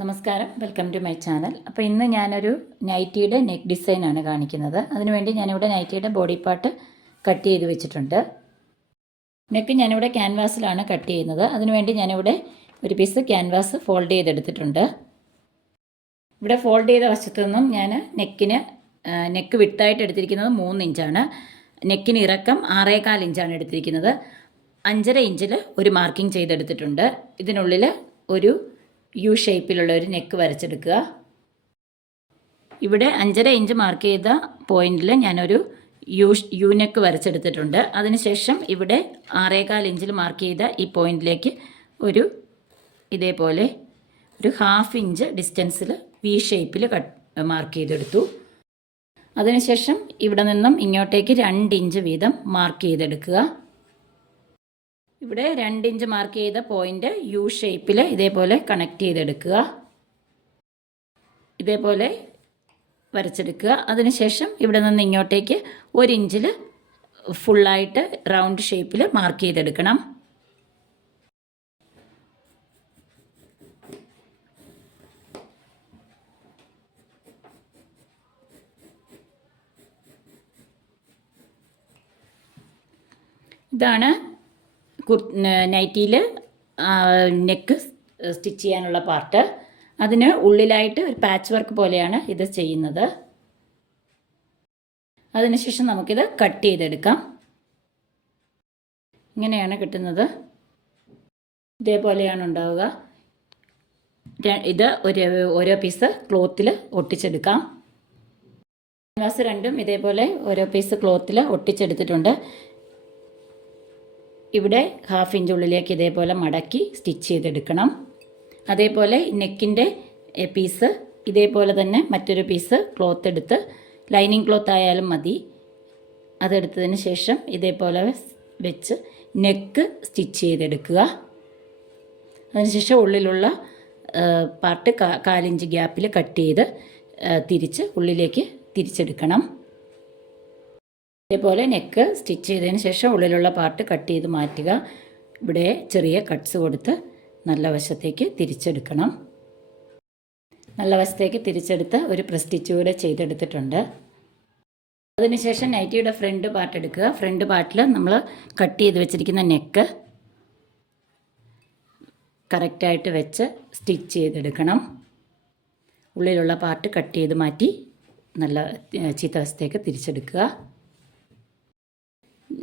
നമസ്കാരം, welcome to my channel. അപ്പോൾ ഇന്ന് ഞാനൊരു നൈറ്റിയുടെ നെക്ക് ഡിസൈനാണ് കാണിക്കുന്നത്. അതിനുവേണ്ടി ഞാനിവിടെ നൈറ്റിയുടെ ബോഡി പാർട്ട് കട്ട് ചെയ്ത് വെച്ചിട്ടുണ്ട്. നെക്ക് ഞാനിവിടെ ക്യാൻവാസിലാണ് കട്ട് ചെയ്യുന്നത്. അതിനുവേണ്ടി ഞാനിവിടെ ഒരു പീസ് ക്യാൻവാസ് ഫോൾഡ് ചെയ്തെടുത്തിട്ടുണ്ട്. ഇവിടെ ഫോൾഡ് ചെയ്ത വശത്തു നിന്നും ഞാൻ നെക്ക് വിട്ടായിട്ട് എടുത്തിരിക്കുന്നത് 3 ഇഞ്ചാണ്. നെക്കിന് ഇറക്കം 6.25 ഇഞ്ചാണ് എടുത്തിരിക്കുന്നത്. 5.5 ഇഞ്ചിൽ ഒരു മാർക്കിംഗ് ചെയ്തെടുത്തിട്ടുണ്ട്. ഇതിനുള്ളിൽ ഒരു യു ഷേപ്പിലുള്ള ഒരു നെക്ക് വരച്ചെടുക്കുക. ഇവിടെ 5.5 ഇഞ്ച് മാർക്ക് ചെയ്ത പോയിന്റിൽ ഞാനൊരു യു നെക്ക് വരച്ചെടുത്തിട്ടുണ്ട്. അതിനുശേഷം ഇവിടെ 6.25 ഇഞ്ചിൽ മാർക്ക് ചെയ്ത ഈ പോയിന്റിലേക്ക് ഇതേപോലെ ഒരു 1/2 ഇഞ്ച് ഡിസ്റ്റൻസിൽ വി ഷേപ്പിൽ മാർക്ക് ചെയ്തെടുത്തു. അതിനുശേഷം ഇവിടെ നിന്നും ഇങ്ങോട്ടേക്ക് 2 ഇഞ്ച് വീതം മാർക്ക് ചെയ്തെടുക്കുക. ഇവിടെ 2 ഇഞ്ച് മാർക്ക് ചെയ്ത പോയിന്റ് യു ഷേപ്പിൽ ഇതേപോലെ കണക്ട് ചെയ്തെടുക്കുക. ഇതേപോലെ വരച്ചെടുക്കുക. അതിനുശേഷം ഇവിടെ നിന്ന് ഇങ്ങോട്ടേക്ക് 1 ഇഞ്ചിൽ ഫുള്ളായിട്ട് റൗണ്ട് ഷേപ്പിൽ മാർക്ക് ചെയ്തെടുക്കണം. ഇതാണ് നൈറ്റിയിൽ നെക്ക് സ്റ്റിച്ച് ചെയ്യാനുള്ള പാർട്ട്. അതിന് ഉള്ളിലായിട്ട് ഒരു പാച്ച് വർക്ക് പോലെയാണ് ഇത് ചെയ്യുന്നത്. അതിനുശേഷം നമുക്കിത് കട്ട് ചെയ്തെടുക്കാം. ഇങ്ങനെയാണ് കിട്ടുന്നത്. ഇതേപോലെയാണ് ഉണ്ടാവുക. ഇത് ഓരോ പീസ് ക്ലോത്തിൽ ഒട്ടിച്ചെടുക്കാം. ക്യാൻവാസ് രണ്ടും ഇതേപോലെ ഓരോ പീസ് ക്ലോത്തിൽ ഒട്ടിച്ചെടുത്തിട്ടുണ്ട്. ഇവിടെ 1/2 ഇഞ്ച് ഉള്ളിലേക്ക് ഇതേപോലെ മടക്കി സ്റ്റിച്ച് ചെയ്തെടുക്കണം. അതേപോലെ നെക്കിൻ്റെ പീസ് ഇതേപോലെ തന്നെ മറ്റൊരു പീസ് ക്ലോത്ത് എടുത്ത്, ലൈനിങ് ക്ലോത്ത് ആയാലും മതി, അതെടുത്തതിന് ശേഷം ഇതേപോലെ വെച്ച് നെക്ക് സ്റ്റിച്ച് ചെയ്തെടുക്കുക. അതിനുശേഷം ഉള്ളിലുള്ള പാർട്ട് 1/4 ഇഞ്ച് ഗ്യാപ്പിൽ കട്ട് ചെയ്ത് തിരിച്ച് ഉള്ളിലേക്ക് തിരിച്ചെടുക്കണം. ഇതേപോലെ നെക്ക് സ്റ്റിച്ച് ചെയ്തതിന് ശേഷം ഉള്ളിലുള്ള പാർട്ട് കട്ട് ചെയ്ത് മാറ്റുക. ഇവിടെ ചെറിയ കട്ട്സ് കൊടുത്ത് നല്ല വശത്തേക്ക് തിരിച്ചെടുക്കണം. നല്ല വശത്തേക്ക് തിരിച്ചെടുത്ത് ഒരു പ്രസ് സ്റ്റിച്ച് കൂടെ ചെയ്തെടുത്തിട്ടുണ്ട്. അതിനുശേഷം നൈറ്റിയുടെ ഫ്രണ്ട് പാർട്ട് എടുക്കുക. ഫ്രണ്ട് പാർട്ടിൽ നമ്മൾ കട്ട് ചെയ്ത് വെച്ചിരിക്കുന്ന നെക്ക് കറക്റ്റായിട്ട് വെച്ച് സ്റ്റിച്ച് ചെയ്തെടുക്കണം. ഉള്ളിലുള്ള പാർട്ട് കട്ട് ചെയ്ത് മാറ്റി നല്ല ചീത്ത വശത്തേക്ക് തിരിച്ചെടുക്കുക.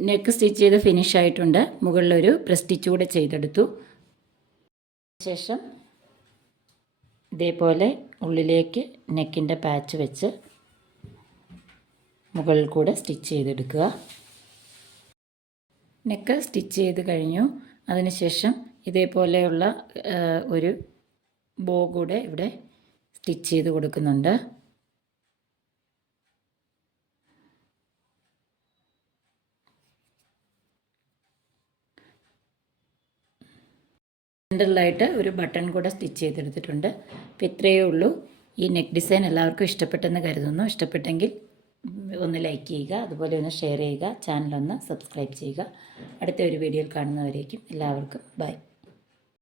നെക്ക് സ്റ്റിച്ച് ചെയ്ത് ഫിനിഷ് ആയിട്ടുണ്ട്. മുകളിലൊരു പ്രസ് സ്റ്റിച്ച് കൂടെ ചെയ്തെടുത്തു. ശേഷം ഇതേപോലെ ഉള്ളിലേക്ക് നെക്കിൻ്റെ പാച്ച് വെച്ച് മുകളിൽ കൂടെ സ്റ്റിച്ച് ചെയ്തെടുക്കുക. നെക്ക് സ്റ്റിച്ച് ചെയ്ത് കഴിഞ്ഞു. അതിനുശേഷം ഇതേപോലെയുള്ള ഒരു ബോ കൂടെ ഇവിടെ സ്റ്റിച്ച് ചെയ്ത് കൊടുക്കുന്നുണ്ട്. സെൻറ്ററിലായിട്ട് ഒരു ബട്ടൺ കൂടെ സ്റ്റിച്ച് ചെയ്തെടുത്തിട്ടുണ്ട്. അപ്പോൾ ഇത്രയേ ഉള്ളൂ. ഈ നെക്ക് ഡിസൈൻ എല്ലാവർക്കും ഇഷ്ടപ്പെട്ടെന്ന് കരുതുന്നു. ഇഷ്ടപ്പെട്ടെങ്കിൽ ഒന്ന് ലൈക്ക് ചെയ്യുക, അതുപോലെ ഒന്ന് ഷെയർ ചെയ്യുക, ചാനലൊന്ന് സബ്സ്ക്രൈബ് ചെയ്യുക. അടുത്ത ഒരു വീഡിയോയിൽ കാണുന്നവരേക്കും എല്ലാവർക്കും ബൈ.